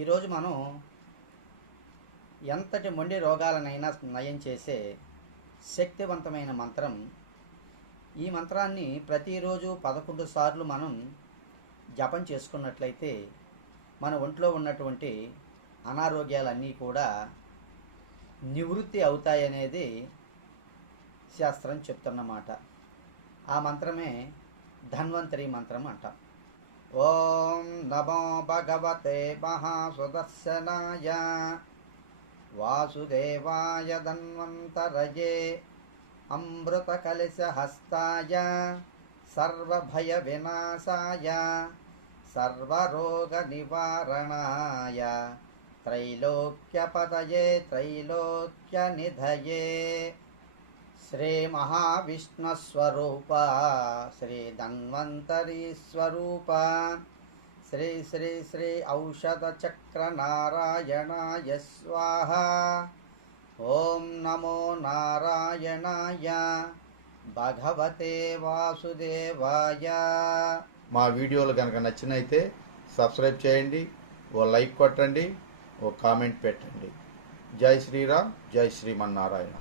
ఈరోజు మనం ఎంతటి మొండి రోగాలనైనా నయం చేసే శక్తివంతమైన మంత్రం. ఈ మంత్రాన్ని ప్రతిరోజు పదకొండు సార్లు మనం జపం చేసుకున్నట్లయితే మన ఒంట్లో ఉన్నటువంటి అనారోగ్యాలన్నీ కూడా నివృత్తి అవుతాయనేది శాస్త్రం చెప్తున్నమాట. ఆ మంత్రమే ధన్వంతరి మంత్రం అంటాం. ఓ नमो भगवते महासुदर्शनाय। वासुदेवाय धन्वन्तरये अमृतकलशहस्ताय सर्वभयविनाशाय सर्वरोगनिवारणाय। त्रैलोक्यपदये त्रैलोक्यनिधये। श्रीमहाविष्णुस्वरूपा श्रीधन्वन्तरीस्वरूपा శ్రీ శ్రీ శ్రీ ఔషధచక్రనారాయణాయ ఔషధ చక్ర స్వాహ. ఓం నమో నారాయణాయ. భగవతే వాసుదేవాయ. మా వీడియోలు కనుక నచ్చినైతే సబ్స్క్రైబ్ చేయండి ఓ లైక్ కొట్టండి ఓ కామెంట్ పెట్టండి. జై శ్రీరామ్ జై శ్రీమన్నారాయణ